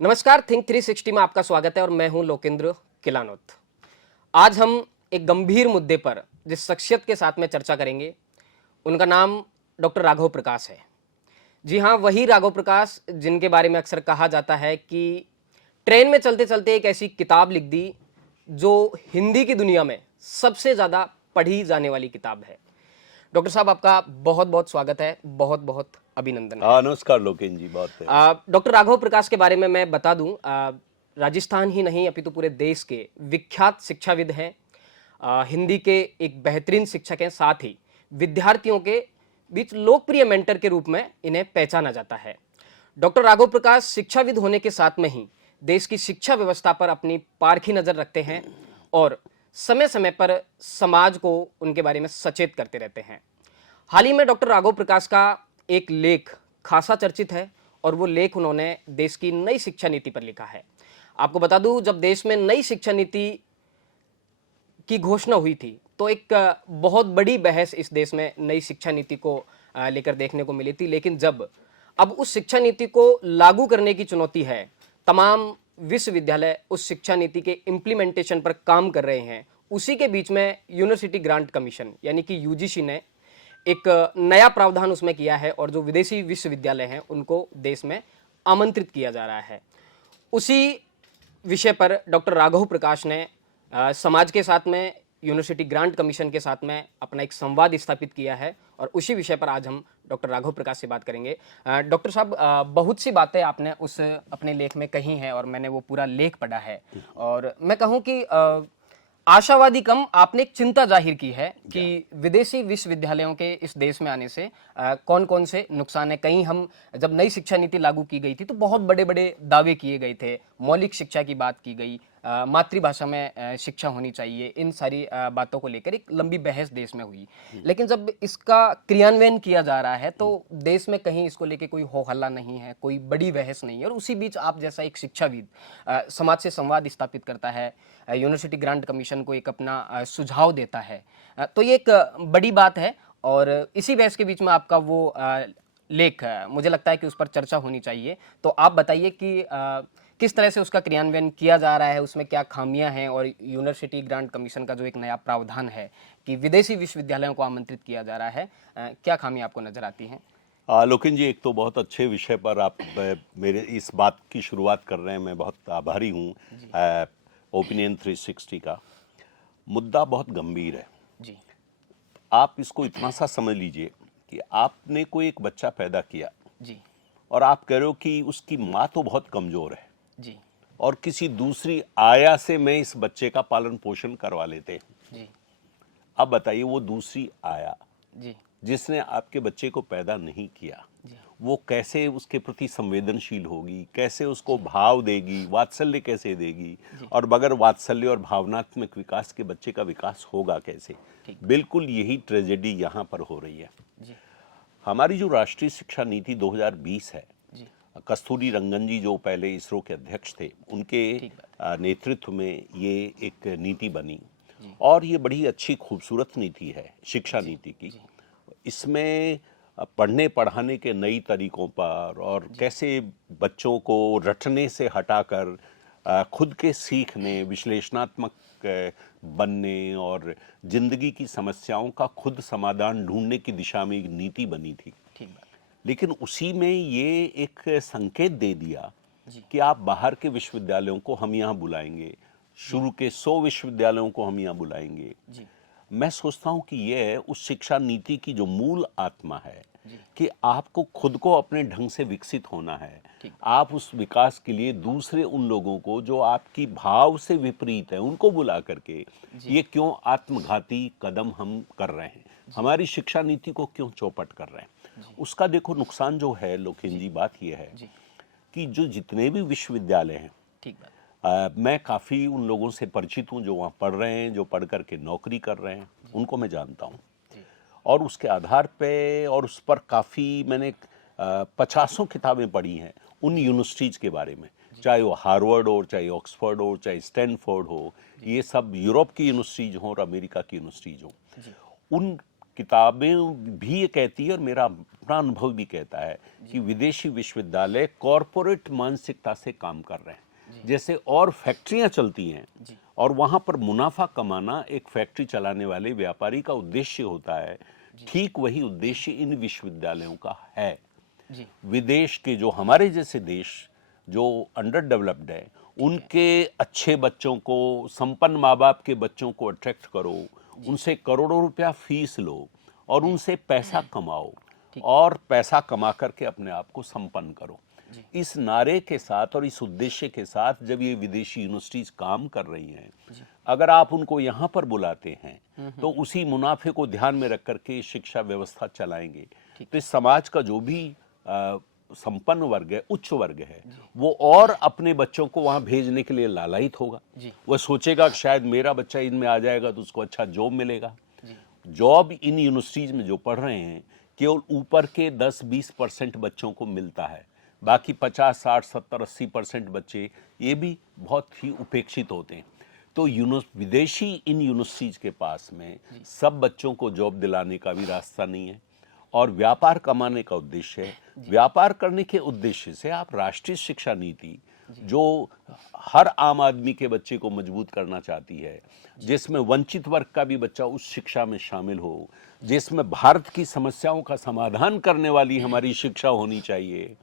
नमस्कार, थिंक 360 में आपका स्वागत है और मैं हूं लोकेंद्र किलानोत। आज हम एक गंभीर मुद्दे पर जिस शख्सियत के साथ में चर्चा करेंगे उनका नाम डॉक्टर राघव प्रकाश है। जी हाँ, वही राघव प्रकाश जिनके बारे में अक्सर कहा जाता है कि ट्रेन में चलते चलते एक ऐसी किताब लिख दी जो हिंदी की दुनिया में सबसे ज़्यादा पढ़ी जाने वाली किताब है। डॉक्टर साहब, आपका बहुत बहुत स्वागत है, बहुत बहुत अभिनंदन है। नमस्कार लोकेन जी, बहुत डॉक्टर राघव प्रकाश के बारे में मैं बता दूं, राजस्थान ही नहीं अपितु पूरे देश के विख्यात शिक्षाविद हैं। हिंदी के एक बेहतरीन शिक्षक हैं, साथ ही विद्यार्थियों के बीच लोकप्रिय मेंटर के रूप में इन्हें पहचाना जाता है। डॉक्टर राघव प्रकाश शिक्षाविद होने के साथ में ही देश की शिक्षा व्यवस्था पर अपनी पारखी नजर रखते हैं और समय समय पर समाज को उनके बारे में सचेत करते रहते हैं। हाल ही में डॉक्टर राघव प्रकाश का एक लेख खासा चर्चित है और वो लेख उन्होंने देश की नई शिक्षा नीति पर लिखा है। आपको बता दूं, जब देश में नई शिक्षा नीति की घोषणा हुई थी तो एक बहुत बड़ी बहस इस देश में नई शिक्षा नीति को लेकर देखने को मिली थी। लेकिन जब अब उस शिक्षा नीति को लागू करने की चुनौती है, तमाम विश्वविद्यालय उस शिक्षा नीति के इम्प्लीमेंटेशन पर काम कर रहे हैं, उसी के बीच में यूनिवर्सिटी ग्रांट कमीशन यानी कि यूजीसी ने एक नया प्रावधान उसमें किया है और जो विदेशी विश्वविद्यालय हैं उनको देश में आमंत्रित किया जा रहा है। उसी विषय पर डॉक्टर राघव प्रकाश ने समाज के साथ में, यूनिवर्सिटी ग्रांट कमीशन के साथ में अपना एक संवाद स्थापित किया है और उसी विषय पर आज हम डॉक्टर राघव प्रकाश से बात करेंगे। डॉक्टर साहब, बहुत सी बातें आपने उस अपने लेख में कही हैं और मैंने वो पूरा लेख पढ़ा है और मैं कहूँ कि आशावादी कम, आपने एक चिंता जाहिर की है कि विदेशी विश्वविद्यालयों के इस देश में आने से कौन कौन से नुकसान है। कहीं हम जब नई शिक्षा नीति लागू की गई थी तो बहुत बड़े बड़े दावे किए गए थे, मौलिक शिक्षा की बात की गई, मातृभाषा में शिक्षा होनी चाहिए, इन सारी बातों को लेकर एक लंबी बहस देश में हुई। लेकिन जब इसका क्रियान्वयन किया जा रहा है तो देश में कहीं इसको लेकर कोई हो हल्ला नहीं है, कोई बड़ी बहस नहीं है और उसी बीच आप जैसा एक शिक्षाविद समाज से संवाद स्थापित करता है, यूनिवर्सिटी ग्रांट कमीशन को एक अपना सुझाव देता है, तो ये एक बड़ी बात है। और इसी बहस के बीच में आपका वो लेख, मुझे लगता है कि उस पर चर्चा होनी चाहिए। तो आप बताइए कि किस तरह से उसका क्रियान्वयन किया जा रहा है, उसमें क्या खामियां हैं और यूनिवर्सिटी ग्रांट कमीशन का जो एक नया प्रावधान है कि विदेशी विश्वविद्यालयों को आमंत्रित किया जा रहा है, क्या खामियां आपको नजर आती हैं? लोकेन जी, एक तो बहुत अच्छे विषय पर आप मेरे इस बात की शुरुआत कर रहे हैं, मैं बहुत आभारी हूँ। ओपिनियन 360 का मुद्दा बहुत गंभीर है जी। आप इसको इतना सा समझ लीजिए कि आपने कोई एक बच्चा पैदा किया जी। और आप कह रहे हो कि उसकी माँ तो बहुत कमजोर है जी। और किसी दूसरी आया से मैं इस बच्चे का पालन पोषण करवा लेते हैं। जी। अब बताइए, वो दूसरी आया जी। जिसने आपके बच्चे को पैदा नहीं किया, वो कैसे उसके प्रति संवेदनशील होगी, कैसे उसको भाव देगी, वात्सल्य कैसे देगी, और बगैर वात्सल्य और भावनात्मक विकास के बच्चे का विकास होगा कैसे? बिल्कुल यही ट्रेजेडी यहाँ पर हो रही है। हमारी जो राष्ट्रीय शिक्षा नीति 2020 है, कस्तूरी रंगन जी जो पहले इसरो के अध्यक्ष थे, उनके नेतृत्व में ये एक नीति बनी और ये बड़ी अच्छी खूबसूरत नीति है शिक्षा नीति की। इसमें पढ़ने पढ़ाने के नई तरीकों पर और कैसे बच्चों को रटने से हटाकर खुद के सीखने, विश्लेषणात्मक बनने और जिंदगी की समस्याओं का खुद समाधान ढूंढने की दिशा में एक नीति बनी थी। लेकिन उसी में ये एक संकेत दे दिया कि आप बाहर के विश्वविद्यालयों को हम यहाँ बुलाएंगे, शुरू के 100 विश्वविद्यालयों को हम यहाँ बुलाएंगे। मैं सोचता हूँ कि यह उस शिक्षा नीति की जो मूल आत्मा है कि आपको खुद को अपने ढंग से विकसित होना है। आप उस विकास के लिए दूसरे उन लोगों को जो आपकी भाव से विपरीत है उनको बुला करके ये क्यों आत्मघाती कदम हम कर रहे हैं, हमारी शिक्षा नीति को क्यों चौपट कर रहे हैं, उसका देखो नुकसान जो है लोकेन जी। बात यह है कि जो जितने भी विश्वविद्यालय हैं, मैं काफ़ी उन लोगों से परिचित हूँ जो वहाँ पढ़ रहे हैं, जो पढ़ करके नौकरी कर रहे हैं, उनको मैं जानता हूँ और उसके आधार पे और उस पर काफ़ी मैंने 50 किताबें पढ़ी हैं उन यूनिवर्सिटीज के बारे में, चाहे वो हार्वर्ड हो, चाहे ऑक्सफोर्ड हो, चाहे स्टैनफोर्ड हो, ये सब यूरोप की यूनिवर्सिटीज हों और अमेरिका की यूनिवर्सिटीज हों। उन किताबें भी ये कहती है और मेरा अपना अनुभव भी कहता है कि विदेशी विश्वविद्यालय कॉरपोरेट मानसिकता से काम कर रहे हैं। जैसे और फैक्ट्रियां चलती हैं और वहां पर मुनाफा कमाना एक फैक्ट्री चलाने वाले व्यापारी का उद्देश्य होता है, ठीक वही उद्देश्य इन विश्वविद्यालयों का है। विदेश के जो हमारे जैसे देश जो अंडर डेवलप्ड है, उनके अच्छे बच्चों को, संपन्न माँ बाप के बच्चों को अट्रैक्ट करो, उनसे करोड़ों रुपया फीस लो और उनसे पैसा कमाओ और पैसा कमा करके अपने आप को संपन्न करो। इस नारे के साथ और इस उद्देश्य के साथ जब ये विदेशी यूनिवर्सिटीज काम कर रही हैं, अगर आप उनको यहाँ पर बुलाते हैं तो उसी मुनाफे को ध्यान में रख करके शिक्षा व्यवस्था चलाएंगे, तो इस समाज का जो भी संपन्न वर्ग है, उच्च वर्ग है, वो और अपने बच्चों को वहां भेजने के लिए लालायित होगा। वह सोचेगा कि शायद मेरा बच्चा इनमें आ जाएगा तो उसको अच्छा जॉब मिलेगा। जॉब इन यूनिवर्सिटीज में जो पढ़ रहे हैं केवल ऊपर के 10-20% बच्चों को मिलता है, बाकी 50, 60, 70, 80% बच्चे ये भी बहुत ही उपेक्षित होते हैं। तो विदेशी इन यूनिवर्सिटीज के पास में सब बच्चों को जॉब दिलाने का भी रास्ता नहीं है और व्यापार कमाने का उद्देश्य है। व्यापार करने के उद्देश्य से आप राष्ट्रीय शिक्षा नीति जो हर आम आदमी के बच्चे को मजबूत करना चाहती है, जिसमें वंचित वर्ग का भी बच्चा उस शिक्षा में शामिल हो, जिसमें भारत की समस्याओं का समाधान करने वाली हमारी शिक्षा होनी चाहिए,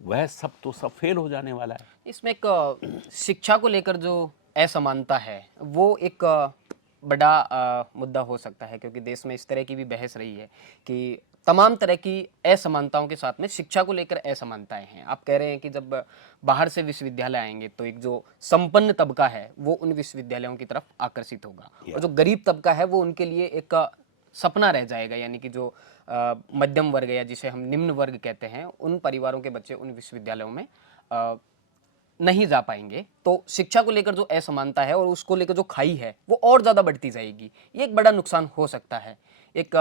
वह सब तो सब फेल हो जाने वाला है। इसमें एक शिक्षा को लेकर जो असमानता है वो एक बड़ा मुद्दा हो सकता है, क्योंकि देश में इस तरह की भी बहस रही है कि तमाम तरह की असमानताओं के साथ में शिक्षा को लेकर असमानताएं हैं। आप कह रहे हैं कि जब बाहर से विश्वविद्यालय आएंगे तो एक जो संपन्न तबका है वो उन विश्वविद्यालयों की तरफ आकर्षित होगा और जो गरीब तबका है वो उनके लिए एक सपना रह जाएगा, यानी कि जो मध्यम वर्ग या जिसे हम निम्न वर्ग कहते हैं, उन परिवारों के बच्चे उन विश्वविद्यालयों में नहीं जा पाएंगे। तो शिक्षा को लेकर जो असमानता है और उसको लेकर जो खाई है वो और ज्यादा बढ़ती जाएगी। ये एक बड़ा नुकसान हो सकता है, एक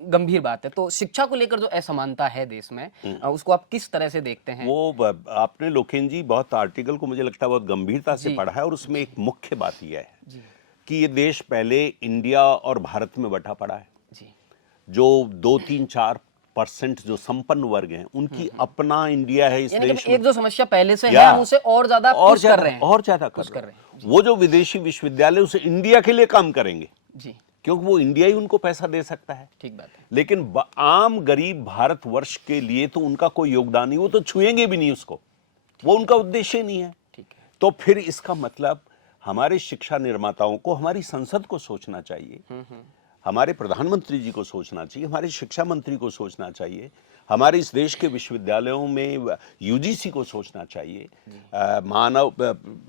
गंभीर बात है। तो शिक्षा को लेकर जो असमानता है देश में, उसको आप किस तरह से देखते हैं? वो आपने लोकेन जी बहुत आर्टिकल को मुझे लगता है बहुत गंभीरता से पढ़ा है और उसमें एक मुख्य बात यह है कि ये देश पहले इंडिया और भारत में बटा पड़ा है। जो 2-3-4% जो संपन्न वर्ग हैं उनकी अपना इंडिया है। इस देश में एक जो समस्या पहले से है हम उसे और ज्यादा कर रहे हैं, और ज्यादा कर रहे हैं। वो जो विदेशी विश्वविद्यालय उसे इंडिया के लिए काम करेंगे जी, क्योंकि वो इंडिया ही उनको पैसा दे सकता है। ठीक बात है। लेकिन आम गरीब भारतवर्ष के लिए तो उनका कोई योगदान नहीं, वो तो छुएंगे भी नहीं उसको, वो उनका उद्देश्य नहीं है। ठीक है। तो फिर इसका मतलब हमारे शिक्षा निर्माताओं को, हमारी संसद को सोचना चाहिए, हमारे प्रधानमंत्री जी को सोचना चाहिए, हमारे शिक्षा मंत्री को सोचना चाहिए, हमारे इस देश के विश्वविद्यालयों में यूजीसी को सोचना चाहिए, मानव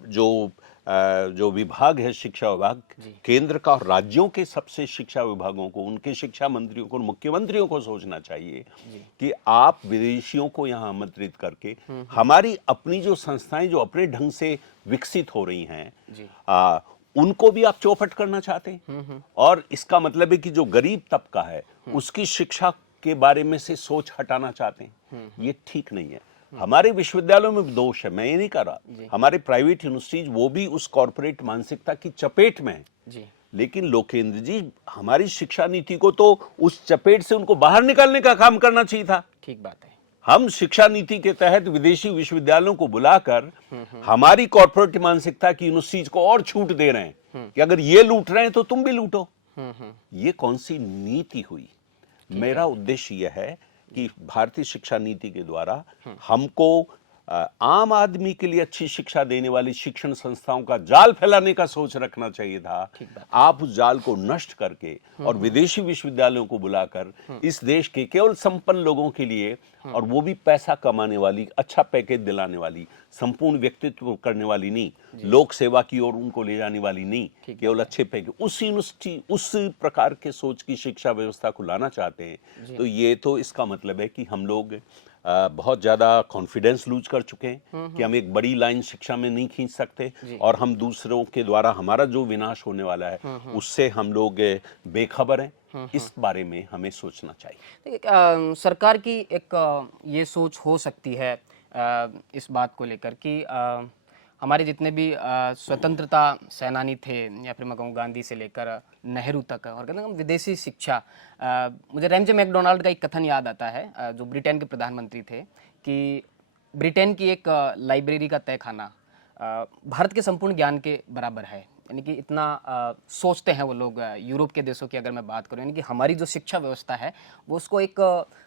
जो विभाग है शिक्षा विभाग केंद्र का और राज्यों के सबसे शिक्षा विभागों को, उनके शिक्षा मंत्रियों को, मुख्यमंत्रियों को सोचना चाहिए कि आप विदेशियों को यहाँ आमंत्रित करके हमारी अपनी जो संस्थाएं जो अपने ढंग से विकसित हो रही हैं उनको भी आप चौपट करना चाहते हैं। और इसका मतलब है कि जो गरीब तबका है उसकी शिक्षा के बारे में से सोच हटाना चाहते हैं। ये ठीक नहीं है। हमारे विश्वविद्यालयों में दोष है, मैं ये नहीं कर रहा, हमारे प्राइवेट यूनिवर्सिटीज वो भी उस कॉर्पोरेट मानसिकता की चपेट में है। लेकिन लोकेंद्र जी, हमारी शिक्षा नीति को तो उस चपेट से उनको बाहर निकालने का काम करना चाहिए था। ठीक बात है। हम शिक्षा नीति के तहत विदेशी विश्वविद्यालयों को बुलाकर हमारी कॉर्पोरेट मानसिकता की यूनिवर्सिटीज को और छूट दे रहे हैं कि अगर ये लूट रहे हैं तो तुम भी लूटो। ये कौन सी नीति हुई? मेरा उद्देश्य यह है कि भारतीय शिक्षा नीति के द्वारा हमको आम आदमी के लिए अच्छी शिक्षा देने वाली शिक्षण संस्थाओं का जाल फैलाने का सोच रखना चाहिए था। आप उस जाल को नष्ट करके और विदेशी विश्वविद्यालयों को बुलाकर इस देश के केवल संपन्न लोगों के लिए, और वो भी पैसा कमाने वाली, अच्छा पैकेज दिलाने वाली, संपूर्ण व्यक्तित्व करने वाली नहीं, लोक सेवा की ओर उनको ले जाने वाली नहीं, केवल अच्छे पैकेज, उस यूनिवर्सिटी उस प्रकार के सोच की शिक्षा व्यवस्था को लाना चाहते हैं। तो ये तो इसका मतलब है कि हम लोग बहुत ज़्यादा कॉन्फिडेंस लूज कर चुके हैं कि हम एक बड़ी लाइन शिक्षा में नहीं खींच सकते और हम दूसरों के द्वारा हमारा जो विनाश होने वाला है उससे हम लोग बेखबर हैं। इस बारे में हमें सोचना चाहिए। सरकार की एक ये सोच हो सकती है इस बात को लेकर कि हमारे जितने भी स्वतंत्रता सेनानी थे, या फिर मैं कहूँ गांधी से लेकर नेहरू तक, और कहते हैं हम विदेशी शिक्षा, मुझे रैमजे मैकडोनाल्ड का एक कथन याद आता है, जो ब्रिटेन के प्रधानमंत्री थे, कि ब्रिटेन की एक लाइब्रेरी का तहखाना भारत के संपूर्ण ज्ञान के बराबर है। यानी कि इतना सोचते हैं वो लोग। यूरोप के देशों की अगर मैं बात करूं, यानी कि हमारी जो शिक्षा व्यवस्था है वो उसको एक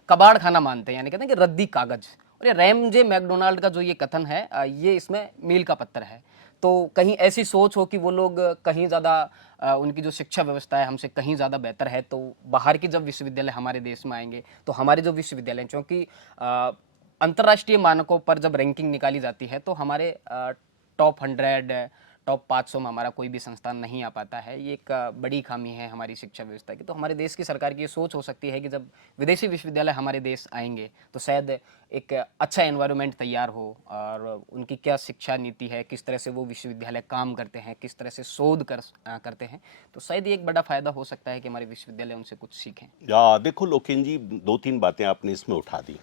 कबाड़ खाना मानते हैं, यानी कहते हैं कि रद्दी कागज। और ये रैमजे मैकडोनाल्ड का जो ये कथन है, ये इसमें मील का पत्थर है। तो कहीं ऐसी सोच हो कि वो लोग कहीं ज़्यादा उनकी जो शिक्षा व्यवस्था है हमसे कहीं ज़्यादा बेहतर है, तो बाहर की जब विश्वविद्यालय हमारे देश में आएंगे तो हमारे जो विश्वविद्यालय हैं, क्योंकि अंतर्राष्ट्रीय मानकों पर जब रैंकिंग निकाली जाती है तो हमारे टॉप 100, टॉप 500 में हमारा कोई भी संस्थान नहीं आ पाता है। ये एक बड़ी खामी है हमारी शिक्षा व्यवस्था की। तो हमारे देश की सरकार की ये सोच हो सकती है कि जब विदेशी विश्वविद्यालय हमारे देश आएंगे तो शायद एक अच्छा एनवायरनमेंट तैयार हो, और उनकी क्या शिक्षा नीति है, किस तरह से वो विश्वविद्यालय काम करते हैं, किस तरह से शोध करते हैं, तो शायद ये एक बड़ा फायदा हो सकता है कि हमारे विश्वविद्यालय उनसे कुछ सीखें। या देखो लोकेन जी, 2-3 बातें आपने इसमें उठा दी।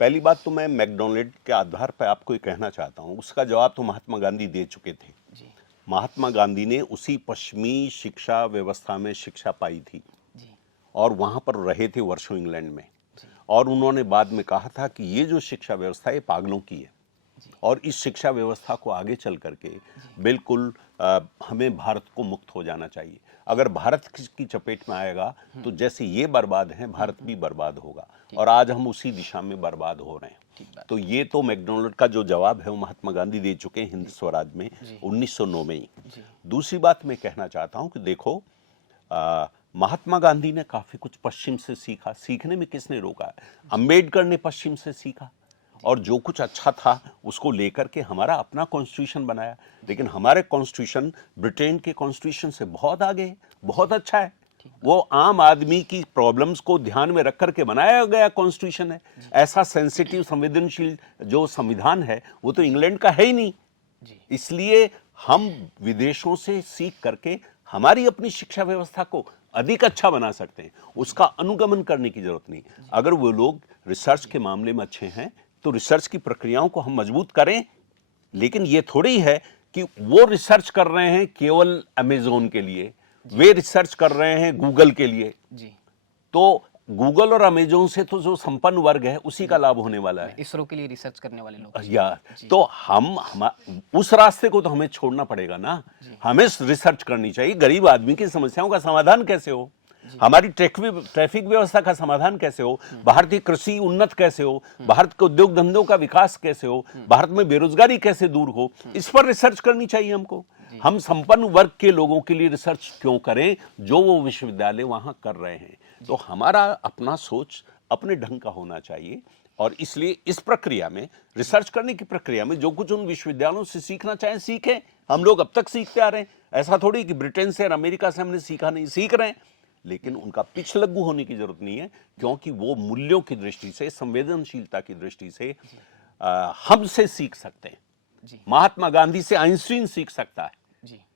पहली बात तो मैं मैकडोनल्ड के आधार पर आपको ये कहना चाहता हूँ, उसका जवाब तो महात्मा गांधी दे चुके थे। जी महात्मा गांधी ने उसी पश्चिमी शिक्षा व्यवस्था में शिक्षा पाई थी जी और वहाँ पर रहे थे वर्षों इंग्लैंड में, और उन्होंने बाद में कहा था कि ये जो शिक्षा व्यवस्था है पागलों की है, और इस शिक्षा व्यवस्था को आगे चल करके बिल्कुल हमें भारत को मुक्त हो जाना चाहिए। अगर भारत की चपेट में आएगा तो जैसे ये बर्बाद हैं, भारत भी बर्बाद होगा, और आज हम उसी दिशा में बर्बाद हो रहे हैं। तो ये तो मैकडोनल्ड का जो जवाब है वो महात्मा गांधी दे चुके हैं हिंद स्वराज में 1909 में ही। दूसरी बात मैं कहना चाहता हूँ कि देखो, महात्मा गांधी ने काफी कुछ पश्चिम से सीखा, सीखने में किसने रोका है? अंबेडकर ने पश्चिम से सीखा, और जो कुछ अच्छा था उसको लेकर के हमारा अपना कॉन्स्टिट्यूशन बनाया। लेकिन हमारे कॉन्स्टिट्यूशन ब्रिटेन के कॉन्स्टिट्यूशन से बहुत आगे है, बहुत अच्छा है। वो आम आदमी की प्रॉब्लम्स को ध्यान में रख करके बनाया गया कॉन्स्टिट्यूशन है। ऐसा सेंसिटिव, संवेदनशील जो संविधान है वो तो इंग्लैंड का है ही नहीं। इसलिए हम विदेशों से सीख करके हमारी अपनी शिक्षा व्यवस्था को अधिक अच्छा बना सकते हैं, उसका अनुगमन करने की जरूरत नहीं। अगर वो लोग रिसर्च के मामले में अच्छे हैं तो रिसर्च की प्रक्रियाओं को हम मजबूत करें, लेकिन ये थोड़ी है कि वो रिसर्च कर रहे हैं केवल अमेज़न के लिए, वे रिसर्च कर रहे हैं गूगल के लिए। तो गूगल और अमेज़न से तो जो संपन्न वर्ग है उसी का लाभ होने वाला है, इसरो के लिए रिसर्च करने वाले लोग। यार तो हम उस रास्ते को तो हमें छोड़ना पड़ेगा ना। हमें रिसर्च करनी चाहिए, गरीब आदमी की समस्याओं का समाधान कैसे हो, हमारी ट्रैफिक व्यवस्था का समाधान कैसे हो, भारतीय कृषि उन्नत कैसे हो, भारत के उद्योग धंधों का विकास कैसे हो, भारत में बेरोजगारी कैसे दूर हो, इस पर रिसर्च करनी चाहिए हमको। हम संपन्न वर्ग के लोगों के लिए रिसर्च क्यों करें जो वो विश्वविद्यालय वहां कर रहे हैं? तो हमारा अपना सोच अपने ढंग का होना चाहिए, और इसलिए इस प्रक्रिया में, रिसर्च करने की प्रक्रिया में जो कुछ उन विश्वविद्यालयों से सीखना चाहें सीखें। हम लोग अब तक सीखते आ रहे हैं, ऐसा थोड़ी कि ब्रिटेन से और अमेरिका से हमने सीखा नहीं, सीख रहे हैं, लेकिन उनका पिछलग्गू होने की जरूरत नहीं है, क्योंकि वो मूल्यों की दृष्टि से, संवेदनशीलता की दृष्टि से हमसे सीख सकते हैं। महात्मा गांधी से आइंस्टीन सीख सकता है,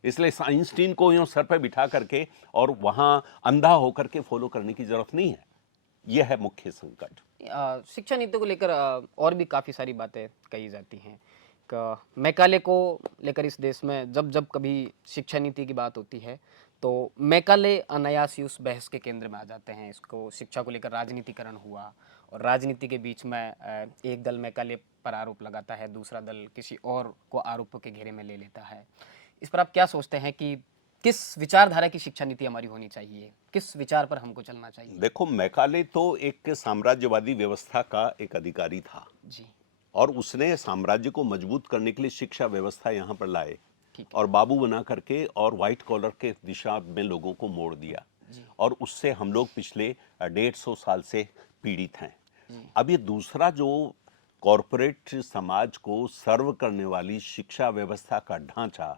इसलिए आइंस्टीन को यूं सर पर बिठा करके और वहां अंधा होकर के फॉलो करने की जरूरत नहीं है। यह है मुख्य संकट। शिक्षा नीति को लेकर और भी काफ़ी सारी बातें कही जाती हैं। मैकाले को लेकर इस देश में जब जब कभी शिक्षा नीति की बात होती है तो मैकाले अनायास ही उस बहस के केंद्र में आ जाते हैं। इसको शिक्षा को लेकर राजनीतिकरण हुआ, और राजनीति के बीच में एक दल मैकाले पर आरोप लगाता है, दूसरा दल किसी और को आरोपों के घेरे में ले लेता है। इस पर आप क्या सोचते हैं कि किस विचारधारा की शिक्षा नीति हमारी होनी चाहिए, किस विचार पर हमको चलना चाहिए? देखो, मैकाले तो एक साम्राज्यवादी व्यवस्था का एक अधिकारी था जी, और उसने साम्राज्य को मजबूत करने के लिए शिक्षा व्यवस्था यहाँ पर लाए और बाबू बना करके और व्हाइट कॉलर के दिशा में लोगों को मोड़ दिया, और उससे हम लोग पिछले 150 साल से पीड़ित हैं। अब ये दूसरा जो कॉरपोरेट समाज को सर्व करने वाली शिक्षा व्यवस्था का ढांचा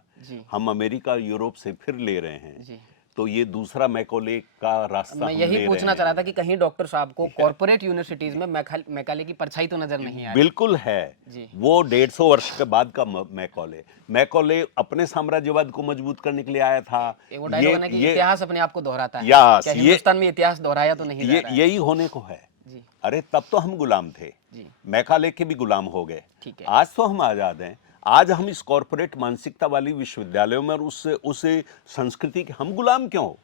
हम अमेरिका यूरोप से फिर ले रहे हैं, तो ये दूसरा मैकाले का रास्ता मैं यही पूछना चाह रहा था कि कहीं डॉक्टर साहब को कॉर्पोरेट यूनिवर्सिटीज में मैकाले की परछाई तो नजर नहीं आ रही। बिल्कुल है, वो 150 वर्ष के बाद का मैकाले अपने साम्राज्यवाद को मजबूत करने के लिए आया था। वो डायलॉग है ना कि इतिहास अपने आप को दोहराता है, क्या हिंदुस्तान में इतिहास दोहराया तो नहीं जा रहा है? यही होने को है। अरे तब तो हम गुलाम थे, मैकाले के भी गुलाम हो गए, आज तो हम आजाद हैं। आज हम इस कॉरपोरेट मानसिकता वाली विश्वविद्यालयों में और उस संस्कृति के हम गुलाम क्यों हो?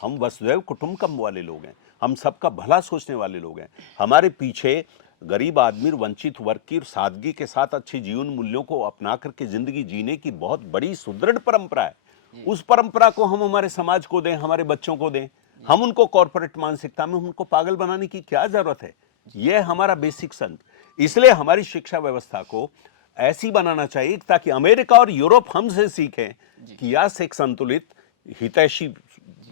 हम वसुधैव कुटुंबकम वाले लोग हैं, हम सबका भला सोचने वाले लोग हैं। हमारे पीछे गरीब आदमी, वंचित वर्ग की सादगी के साथ अच्छे जीवन मूल्यों को अपना करके जिंदगी जीने की बहुत बड़ी सुदृढ़ परंपरा है। उस परंपरा को हम हमारे समाज को दें, हमारे बच्चों को दें। हम उनको कॉरपोरेट मानसिकता में उनको पागल बनाने की क्या जरूरत है? यह हमारा बेसिक संत। इसलिए हमारी शिक्षा व्यवस्था को ऐसी बनाना चाहिए ताकि अमेरिका और यूरोप हमसे सीखें कि यह एक संतुलित, हितैषी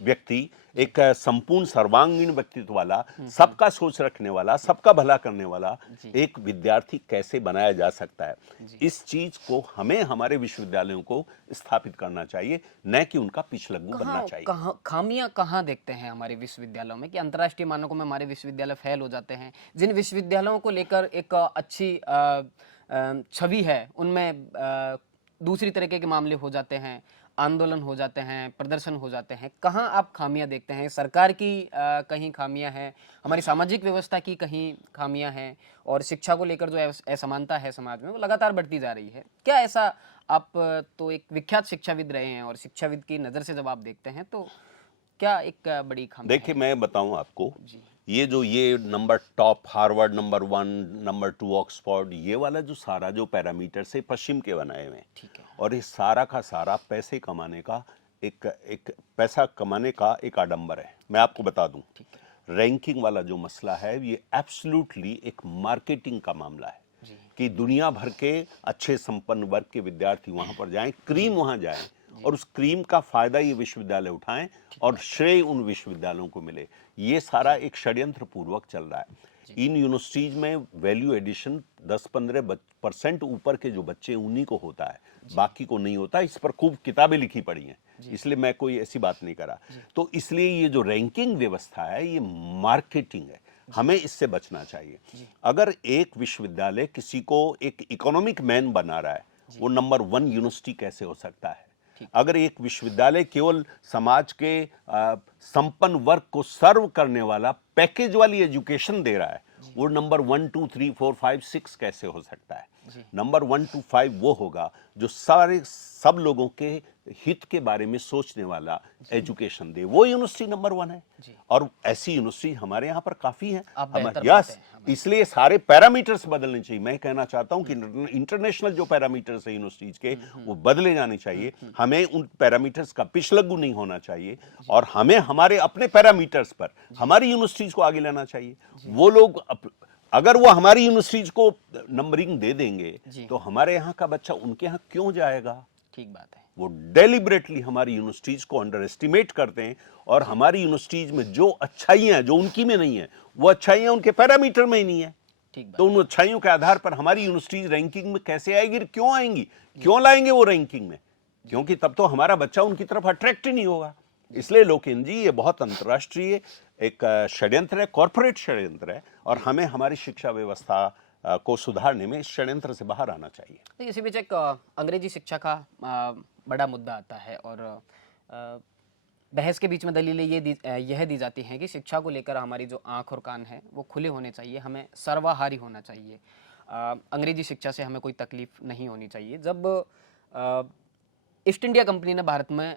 व्यक्ति, एक संपूर्ण सर्वांगीण व्यक्तित्व वाला, सबका सोच रखने वाला, सबका भला करने वाला एक विद्यार्थी कैसे बनाया जा सकता है। इस चीज को हमें हमारे विश्वविद्यालयों को स्थापित करना चाहिए, न कि उनका पिछलग्गू बनना चाहिए। खामियां कहाँ देखते हैं हमारे विश्वविद्यालयों में कि अंतर्राष्ट्रीय मानकों में हमारे विश्वविद्यालय फेल हो जाते हैं? जिन विश्वविद्यालयों को लेकर एक अच्छी छवि है, उनमें दूसरी तरीके के मामले हो जाते हैं, आंदोलन हो जाते हैं, प्रदर्शन हो जाते हैं। कहाँ आप खामियां देखते हैं? सरकार की कहीं खामियां हैं, हमारी सामाजिक व्यवस्था की कहीं खामियां हैं, और शिक्षा को लेकर जो असमानता है समाज में वो लगातार बढ़ती जा रही है। क्या ऐसा, आप तो एक विख्यात शिक्षाविद रहे हैं और शिक्षाविद की नज़र से जब आप देखते हैं तो क्या एक बड़ी खामी? देखिए, मैं बताऊं आपको, ये number top Harvard, number 1, number 2 Oxford, ये वाला जो सारा जो पैरामीटर से पश्चिम के बनाए हुए हैं, ठीक है, और ये सारा का सारा पैसे कमाने का एक आडंबर है। मैं आपको बता दूं, रैंकिंग वाला जो मसला है ये एब्सोल्युटली एक मार्केटिंग का मामला है कि दुनिया भर के अच्छे संपन्न वर्ग के विद्यार्थी वहां पर जाएं, क्रीम वहां जाएं, और उस क्रीम का फायदा ये विश्वविद्यालय उठाएं और श्रेय उन विश्वविद्यालयों को मिले। ये सारा एक षड्यंत्र पूर्वक चल रहा है। इन यूनिवर्सिटीज में वैल्यू एडिशन 10-15% ऊपर के जो बच्चे, उन्हीं को होता है, बाकी को नहीं होता। इस पर खूब किताबें लिखी पड़ी हैं, इसलिए मैं कोई ऐसी बात नहीं करा। तो इसलिए ये जो रैंकिंग व्यवस्था है ये मार्केटिंग है, हमें इससे बचना चाहिए। अगर एक विश्वविद्यालय किसी को एक इकोनॉमिक मैन बना रहा है, वो नंबर 1 यूनिवर्सिटी कैसे हो सकता है? अगर एक विश्वविद्यालय केवल समाज के संपन्न वर्ग को सर्व करने वाला पैकेज वाली एजुकेशन दे रहा है, वो नंबर 1, 2, 3, 4, 5, 6 कैसे हो सकता है? नंबर 1 to 5 वो होगा जो सब लोगों के हित के बारे में सोचने वाला एजुकेशन दे, वो यूनिवर्सिटी नंबर 1 है। और ऐसी यूनिवर्सिटी हमारे यहाँ पर काफी है। यस, इसलिए सारे पैरामीटर्स बदलने चाहिए। मैं कहना चाहता हूं कि इंटरनेशनल जो पैरामीटर्स है यूनिवर्सिटीज के, वो बदले जाने चाहिए। हमें उन पैरामीटर्स का पिछलग्गू नहीं होना चाहिए, और हमें हमारे अपने पैरामीटर्स पर हमारी यूनिवर्सिटीज को आगे लेना चाहिए। वो लोग अगर वो हमारी यूनिवर्सिटीज को नंबरिंग दे देंगे तो हमारे यहाँ का बच्चा उनके यहाँ क्यों जाएगा? ठीक बात है। वो डेलिबरेटली हमारी यूनिवर्सिटीज को अंडर एस्टिमेट करते हैं, और हमारी यूनिवर्सिटीज में जो अच्छाइयां जो उनकी में नहीं है, वो अच्छाइयां उनके पैरामीटर में ही नहीं है। तो उन अच्छाइयों के आधार पर हमारी यूनिवर्सिटीज रैंकिंग में कैसे आएगी? क्यों आएंगी? क्यों लाएंगे वो रैंकिंग में? क्योंकि तब तो हमारा बच्चा उनकी तरफ अट्रैक्ट ही नहीं होगा। इसलिए लोकेन जी, ये बहुत अंतर्राष्ट्रीय एक षड्यंत्र है, कॉर्पोरेट षड्यंत्र है, और हमें हमारी शिक्षा व्यवस्था को सुधारने में इस षड्यंत्र से बाहर आना चाहिए। तो इसी बीच एक अंग्रेजी शिक्षा का बड़ा मुद्दा आता है, और बहस के बीच में दलीलें यह दी जाती हैं कि शिक्षा को लेकर हमारी जो आंख और कान है वो खुले होने चाहिए, हमें सर्वाहारी होना चाहिए, अंग्रेजी शिक्षा से हमें कोई तकलीफ नहीं होनी चाहिए। जब ईस्ट इंडिया कंपनी ने भारत में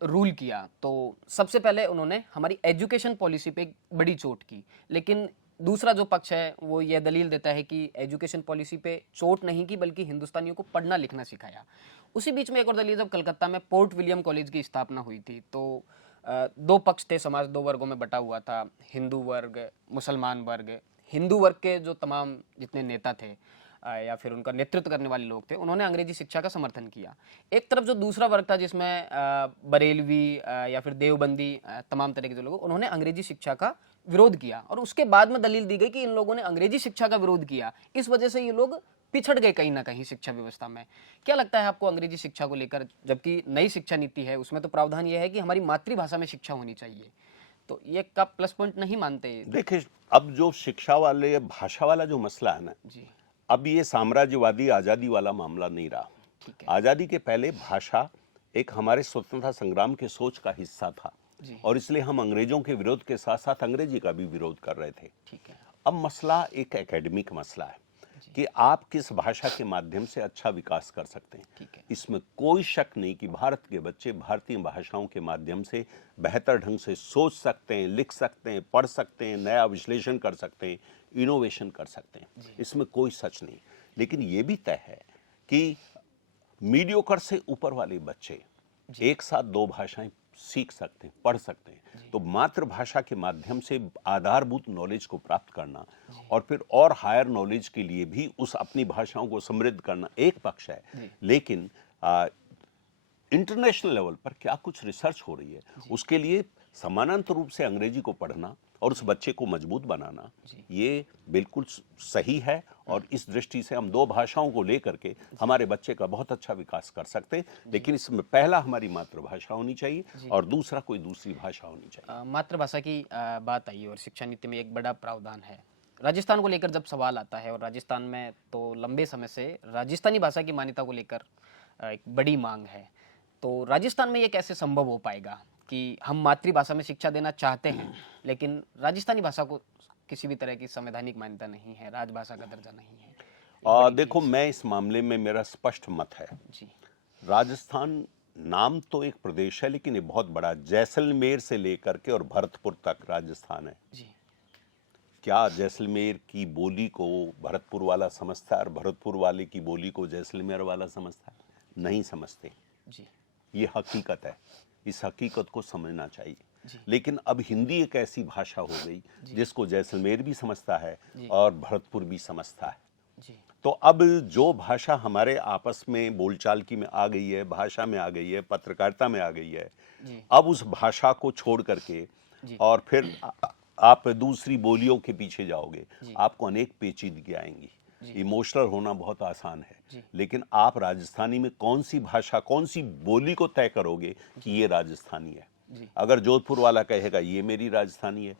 रूल किया तो सबसे पहले उन्होंने हमारी एजुकेशन पॉलिसी पे एक बड़ी चोट की, लेकिन दूसरा जो पक्ष है वो ये दलील देता है कि एजुकेशन पॉलिसी पे चोट नहीं की, बल्कि हिंदुस्तानियों को पढ़ना लिखना सिखाया। उसी बीच में एक और दलील, जब कलकत्ता में पोर्ट विलियम कॉलेज की स्थापना हुई थी तो दो पक्ष थे, समाज दो वर्गों में बटा हुआ था, हिंदू वर्ग, मुसलमान वर्ग। हिंदू वर्ग के जो तमाम जितने नेता थे या फिर उनका नेतृत्व करने वाले लोग थे, उन्होंने अंग्रेजी शिक्षा का समर्थन किया। एक तरफ जो दूसरा वर्ग था, जिसमें बरेलवी या फिर देवबंदी, तमाम तरह के जो लोग, उन्होंने अंग्रेजी शिक्षा का विरोध किया, और उसके बाद में दलील दी गई कि इन लोगों ने अंग्रेजी शिक्षा का विरोध किया, इस वजह से ये लोग पिछड़ गए कहीं ना कहीं शिक्षा व्यवस्था में। क्या लगता है आपको अंग्रेजी शिक्षा को लेकर? जबकि नई शिक्षा नीति है, उसमें तो प्रावधान यह है कि हमारी मातृभाषा में शिक्षा होनी चाहिए, तो ये का प्लस पॉइंट नहीं मानते? देखिए, अब जो शिक्षा वाले भाषा वाला जो मसला है ना जी, अब ये साम्राज्यवादी आजादी वाला मामला नहीं रहा। आजादी के पहले भाषा एक हमारे स्वतंत्रता संग्राम के सोच का हिस्सा था, और इसलिए हम अंग्रेजों के विरोध के साथ साथ अंग्रेजी का भी विरोध कर रहे थे। अब मसला एक एकेडमिक मसला है। कि आप किस भाषा के माध्यम से अच्छा विकास कर सकते हैं। ठीक है। इसमें कोई शक नहीं कि भारत के बच्चे भारतीय भाषाओं के माध्यम से बेहतर ढंग से सोच सकते हैं, लिख सकते हैं, पढ़ सकते हैं, नया विश्लेषण कर सकते हैं, इनोवेशन कर सकते हैं। इसमें कोई सच नहीं। लेकिन ये भी तय है कि मीडियोकर से ऊपर वाले बच्चे एक साथ दो भाषाएं सीख सकते हैं, पढ़ सकते हैं। तो मातृभाषा के माध्यम से आधारभूत नॉलेज को प्राप्त करना और फिर और हायर नॉलेज के लिए भी उस अपनी भाषाओं को समृद्ध करना एक पक्ष है। लेकिन इंटरनेशनल लेवल पर क्या कुछ रिसर्च हो रही है, उसके लिए समानांतर रूप से अंग्रेजी को पढ़ना और उस बच्चे को मजबूत बनाना, ये बिल्कुल सही है। और इस दृष्टि से हम दो भाषाओं को लेकर के हमारे बच्चे का बहुत अच्छा विकास कर सकते हैं। लेकिन इसमें पहला हमारी मातृभाषा होनी चाहिए और दूसरा कोई दूसरी भाषा होनी चाहिए। मातृभाषा की बात आई और शिक्षा नीति में एक बड़ा प्रावधान है। राजस्थान को लेकर जब सवाल आता है, और राजस्थान में तो लंबे समय से राजस्थानी भाषा की मान्यता को लेकर एक बड़ी मांग है, तो राजस्थान में ये कैसे संभव हो पाएगा कि हम मातृभाषा में शिक्षा देना चाहते हैं लेकिन राजस्थानी भाषा को किसी भी तरह की संवैधानिक मान्यता नहीं है, राजभाषा का दर्जा नहीं है? देखो, मैं इस मामले में मेरा स्पष्ट मत है जी। राजस्थान नाम तो एक प्रदेश है, लेकिन ये बहुत बड़ा, जैसलमेर से लेकर के और भरतपुर तक राजस्थान है जी। क्या जैसलमेर की बोली को भरतपुर वाला समझता है और भरतपुर वाले की बोली को जैसलमेर वाला समझता है? नहीं समझते। जी। ये हकीकत है, इस हकीकत को समझना चाहिए। लेकिन अब हिंदी एक ऐसी भाषा हो गई जिसको जैसलमेर भी समझता है और भरतपुर भी समझता है। जी। तो अब जो भाषा हमारे आपस में बोलचाल की में आ गई है, भाषा में आ गई है, पत्रकारिता में आ गई है, अब उस भाषा को छोड़ करके और फिर आप दूसरी बोलियों के पीछे जाओगे, आपको अनेक पेचीदगी आएंगी। इमोशनल होना बहुत आसान है, लेकिन आप राजस्थानी में कौन सी भाषा, कौन सी बोली को तय करोगे कि ये राजस्थानी है? अगर जोधपुर वाला कहेगा ये मेरी राजस्थानी है,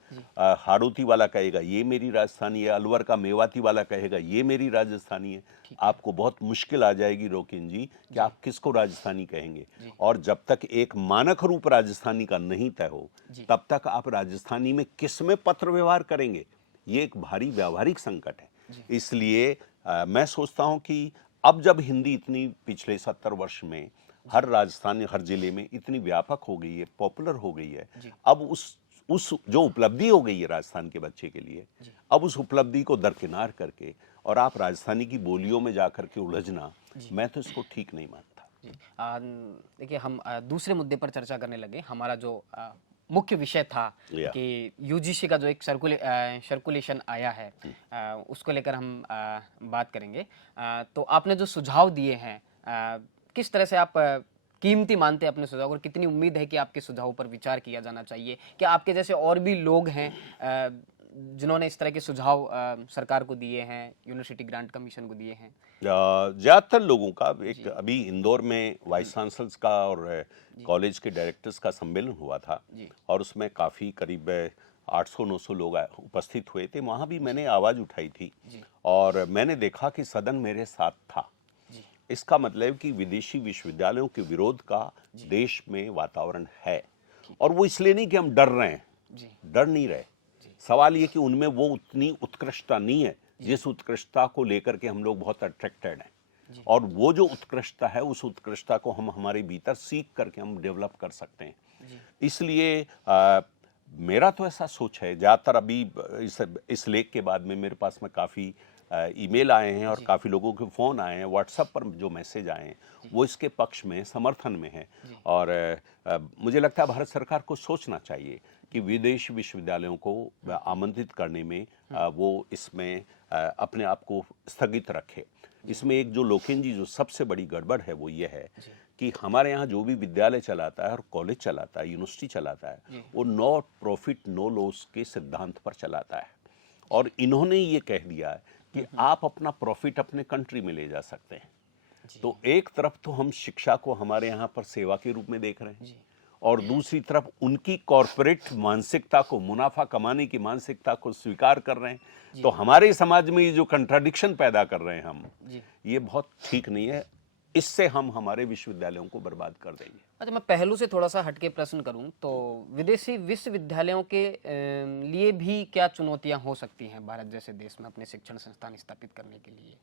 हाड़ौती वाला कहेगा ये मेरी राजस्थानी है, अलवर का मेवाती वाला कहेगा ये मेरी राजस्थानी है, आपको बहुत मुश्किल आ जाएगी रोकिन जी कि आप किसको राजस्थानी कहेंगे। और जब तक एक मानक रूप राजस्थानी का नहीं तय हो, तब तक आप राजस्थानी में किस में पत्र व्यवहार करेंगे, ये एक भारी व्यावहारिक संकट है। इसलिए मैं सोचता हूं कि अब जब हिंदी इतनी पिछले 70 वर्ष में हर राजस्थान, हर जिले में इतनी व्यापक हो गई है, पॉपुलर हो गई है, अब उस जो उपलब्धि हो गई है राजस्थान के बच्चे के लिए, अब उस उपलब्धि को दरकिनार करके और आप राजस्थानी की बोलियों में जाकर के उलझना, मैं तो इसको ठीक नहीं मानता। देखिए, हम दूसरे मुद्दे पर चर्चा करने लगे। हमारा जो मुख्य विषय था कि यूजीसी का जो एक सर्कुलेशन आया है, उसको लेकर हम बात करेंगे। तो आपने जो सुझाव दिए हैं, किस तरह से आप कीमती मानते हैं अपने सुझाव, और कितनी उम्मीद है कि आपके सुझावों पर विचार किया जाना चाहिए? क्या आपके जैसे और भी लोग हैं जिन्होंने इस तरह के सुझाव सरकार को दिए हैं, यूनिवर्सिटी ग्रांट कमीशन को दिए हैं? ज़्यादातर लोगों का एक अभी इंदौर में वाइस चांसलर्स का और कॉलेज के डायरेक्टर्स का सम्मेलन हुआ था और उसमें काफ़ी करीब 800-900 लोग उपस्थित हुए थे। वहाँ भी मैंने आवाज़ उठाई थी और मैंने देखा कि सदन मेरे साथ था। इसका मतलब कि विदेशी विश्वविद्यालयों के विरोध का देश में वातावरण है, और वो इसलिए नहीं कि हम डर रहे हैं, डर नहीं रहे। सवाल ये कि उनमें वो उतनी उत्कृष्टता नहीं है जिस उत्कृष्टता को लेकर के हम लोग बहुत अट्रैक्टेड हैं, और वो जो उत्कृष्टता है, उस उत्कृष्टता को हम हमारे भीतर सीख करके हम डेवलप कर सकते हैं। इसलिए मेरा तो ऐसा सोच है, ज़्यादातर अभी इस लेख के बाद में मेरे पास में काफ़ी ईमेल आए हैं और काफ़ी लोगों के फ़ोन आए हैं, व्हाट्सएप पर जो मैसेज आए हैं वो इसके पक्ष में, समर्थन में है। और मुझे लगता है भारत सरकार को सोचना चाहिए कि विदेशी विश्वविद्यालयों को आमंत्रित करने में वो इसमें अपने आप को स्थगित रखे। इसमें एक जो लोकेन जी, जो सबसे बड़ी गड़बड़ है वो ये है कि हमारे यहाँ जो भी विद्यालय चलाता है और कॉलेज चलाता है, यूनिवर्सिटी चलाता है, वो नो प्रॉफिट नो लॉस के सिद्धांत पर चलाता है। और इन्होंने ये कह दिया है कि आप अपना प्रॉफिट अपने कंट्री में ले जा सकते हैं। तो एक तरफ तो हम शिक्षा को हमारे यहाँ पर सेवा के रूप में देख रहे हैं, और दूसरी तरफ उनकी कॉरपोरेट मानसिकता को, मुनाफा कमाने की मानसिकता को स्वीकार कर रहे हैं। तो हमारे समाज में ये जो कंट्राडिक्शन पैदा कर रहे हैं हम, ये बहुत ठीक नहीं है। इससे हम हमारे विश्वविद्यालयों को बर्बाद कर देंगे। अच्छा, मैं पहलू से थोड़ा सा हटके प्रश्न करूं तो विदेशी विश्वविद्यालयों के लिए भी क्या चुनौतियां हो सकती हैं भारत जैसे देश में अपने शिक्षण संस्थान स्थापित करने के लिए?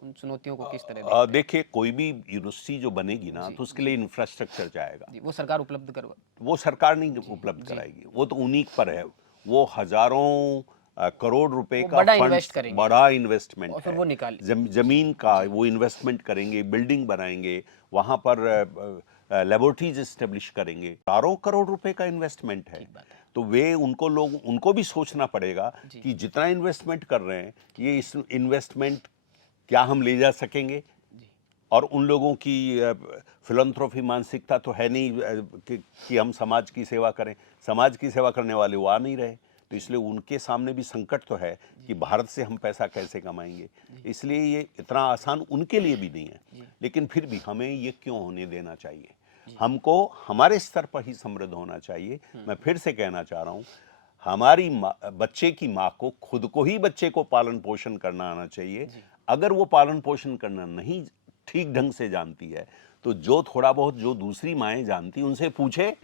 उन चुनौतियों को किस तरह देखते हैं? देखिए, कोई भी यूनिवर्सिटी जो बनेगी ना, जी, तो उसके लिए इंफ्रास्ट्रक्चर जाएगा। जी, वो सरकार उपलब्ध करवा। वो सरकार नहीं उपलब्ध कराएगी, वो तो उन्हीं पर है। वो हजारों करोड़ रुपए वो का बड़ा फंड, इन्वेस्ट करेंगे बड़ा इन्वेस्टमेंट और फिर है। वो निकाल। जमीन का वो इन्वेस्टमेंट करेंगे, बिल्डिंग बनाएंगे, वहां पर लेबोरेटरीज एस्टेब्लिश करेंगे। हजारों करोड़ रुपए का इन्वेस्टमेंट है। ठीक बात है। तो वे उनको भी सोचना पड़ेगा कि जितना इन्वेस्टमेंट कर रहे हैं, ये इस इन्वेस्टमेंट क्या हम ले जा सकेंगे। और उन लोगों की फिलंथ्रोफी मानसिकता तो है नहीं कि हम समाज की सेवा करें। समाज की सेवा करने वाले वो आ नहीं रहे, तो इसलिए उनके सामने भी संकट तो है कि भारत से हम पैसा कैसे कमाएंगे। इसलिए ये इतना आसान उनके लिए भी नहीं है। लेकिन फिर भी हमें ये क्यों होने देना चाहिए? हमको हमारे स्तर पर ही समृद्ध होना चाहिए। मैं फिर से कहना चाह रहा हूँ, हमारी बच्चे की माँ को खुद को ही बच्चे को पालन पोषण करना आना चाहिए। अगर वो पालन पोषण करना नहीं ठीक ढंग से जानती है, तो जो थोड़ा बहुत जो दूसरी माएँ जानती उनसे पूछे।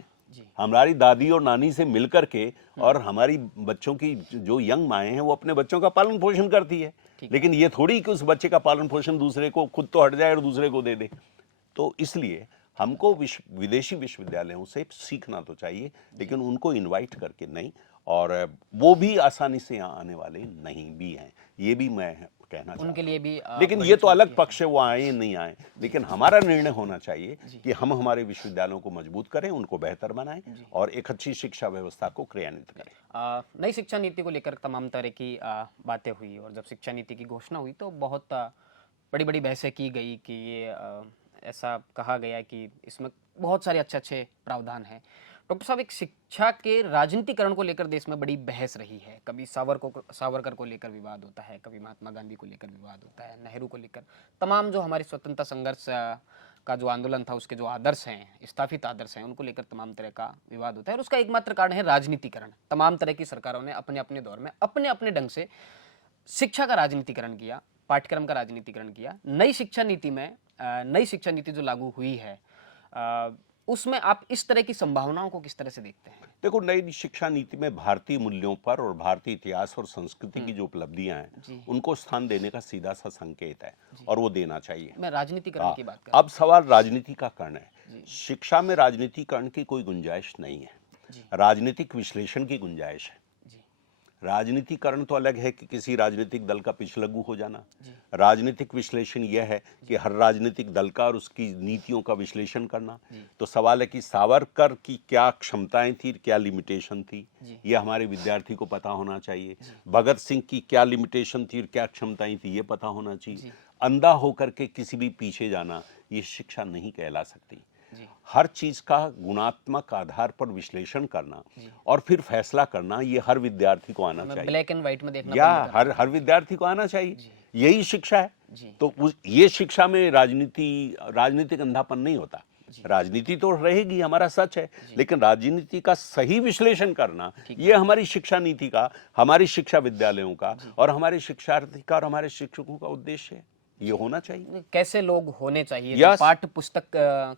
हमारी दादी और नानी से मिलकर के, और हमारी बच्चों की जो यंग माएँ हैं वो अपने बच्चों का पालन पोषण करती है। लेकिन ये थोड़ी कि उस बच्चे का पालन पोषण दूसरे को, खुद तो हट जाए और दूसरे को दे दे। तो इसलिए हमको विदेशी विश्वविद्यालयों से सीखना तो चाहिए, लेकिन उनको इनवाइट करके नहीं। और वो भी आसानी से यहाँ आने वाले नहीं भी हैं, ये भी मैं कहना चाहता उनके लिए भी हूं। लेकिन ये तो अलग पक्ष है, वो आए नहीं आए। लेकिन हमारा निर्णय होना चाहिए कि हम हमारे विश्वविद्यालयों को मजबूत करें, उनको बेहतर बनाएं और एक अच्छी शिक्षा व्यवस्था को क्रियान्वित करें। नई शिक्षा नीति को लेकर तमाम तरह की बातें हुई और जब शिक्षा नीति की घोषणा हुई तो बहुत बड़ी बड़ी बहसें की गई कि ये ऐसा कहा गया कि इसमें बहुत सारे अच्छे अच्छे प्रावधान हैं। डॉक्टर साहब, एक शिक्षा के राजनीतिकरण को लेकर देश में बड़ी बहस रही है। कभी सावरकर को लेकर विवाद होता है, कभी महात्मा गांधी को लेकर विवाद होता है, नेहरू को लेकर, तमाम जो हमारे स्वतंत्रता संघर्ष का जो आंदोलन था उसके जो आदर्श हैं, स्थापित आदर्श हैं, उनको लेकर तमाम तरह का विवाद होता है। और उसका एकमात्र कारण है राजनीतिकरण। तमाम तरह की सरकारों ने अपने अपने दौर में अपने अपने ढंग से शिक्षा का राजनीतिकरण किया, पाठ्यक्रम का राजनीतिकरण किया। नई शिक्षा नीति जो लागू हुई है, उसमें आप इस तरह की संभावनाओं को किस तरह से देखते हैं? देखो, नई शिक्षा नीति में भारतीय मूल्यों पर और भारतीय इतिहास और संस्कृति की जो उपलब्धियां हैं, उनको स्थान देने का सीधा सा संकेत है और वो देना चाहिए। मैं राजनीतिकरण की बात कर अब सवाल राजनीति का कर्ण है। शिक्षा में राजनीतिकरण की कोई गुंजाइश नहीं है, राजनीतिक विश्लेषण की गुंजाइश है। राजनीतिकरण तो अलग है कि किसी राजनीतिक दल का पिछलग्गू हो जाना। राजनीतिक विश्लेषण यह है कि हर राजनीतिक दल का और उसकी नीतियों का विश्लेषण करना। तो सवाल है कि सावरकर की क्या क्षमताएं थी, क्या लिमिटेशन थी, यह हमारे विद्यार्थी को पता होना चाहिए। भगत सिंह की क्या लिमिटेशन थी और क्या क्षमताएं थी, ये पता होना चाहिए। अंधा होकर के किसी भी पीछे जाना, ये शिक्षा नहीं कहला सकती। हर चीज का गुणात्मक आधार पर विश्लेषण करना और फिर फैसला करना, ये हर विद्यार्थी को आना चाहिए। ब्लैक एंड व्हाइट में देखना या हर विद्यार्थी को आना चाहिए। यही शिक्षा है। तो ये शिक्षा में राजनीतिक अंधापन नहीं होता। राजनीति तो रहेगी, हमारा सच है, लेकिन राजनीति का सही विश्लेषण करना, ये हमारी शिक्षा नीति का, हमारी शिक्षा विद्यालयों का और हमारे शिक्षार्थी का और हमारे शिक्षकों का उद्देश्य है। ये होना चाहिए। कैसे लोग होने चाहिए? जो पाठ्य पुस्तक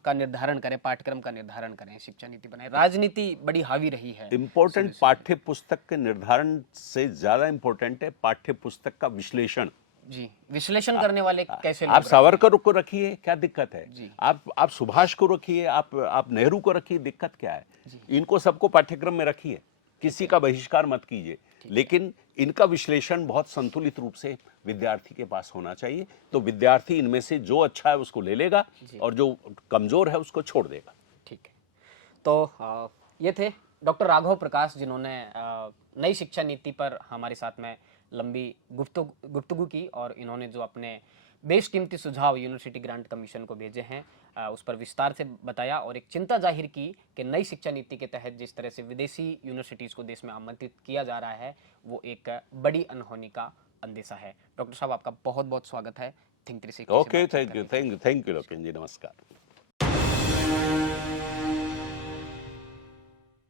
का निर्धारण करें, पाठ्यक्रम का निर्धारण करें, शिक्षा नीति बनाए। राजनीति बड़ी हावी रही है। इम्पोर्टेंट पाठ्य पुस्तक के निर्धारण से ज्यादा इम्पोर्टेंट है पाठ्य पुस्तक का विश्लेषण। जी, विश्लेषण करने वाले कैसे लोग? आप सावरकर को रखिए, क्या दिक्कत है? आप सुभाष को रखिए, आप नेहरू को रखिए, दिक्कत क्या है? इनको सबको पाठ्यक्रम में रखिए, किसी का बहिष्कार मत कीजिए, लेकिन इनका विश्लेषण बहुत संतुलित रूप से विद्यार्थी के पास होना चाहिए। तो विद्यार्थी इनमें से जो अच्छा है उसको ले लेगा और जो कमजोर है उसको छोड़ देगा। ठीक है। तो ये थे डॉक्टर राघव प्रकाश, जिन्होंने नई शिक्षा नीति पर हमारे साथ में लंबी गुफ्तगू की और इन्होंने जो अपने बेशकीमती सुझाव यूनिवर्सिटी ग्रांट कमीशन को भेजे हैं, उस पर विस्तार से बताया और एक चिंता जाहिर की कि नई शिक्षा नीति के तहत जिस तरह से विदेशी यूनिवर्सिटीज़ को देश में आमंत्रित किया जा रहा है, वो एक बड़ी अनहोनी का अंदेशा है। डॉक्टर साहब, आपका बहुत बहुत स्वागत है think 360। Okay, thank you Loken ji, नमस्कार।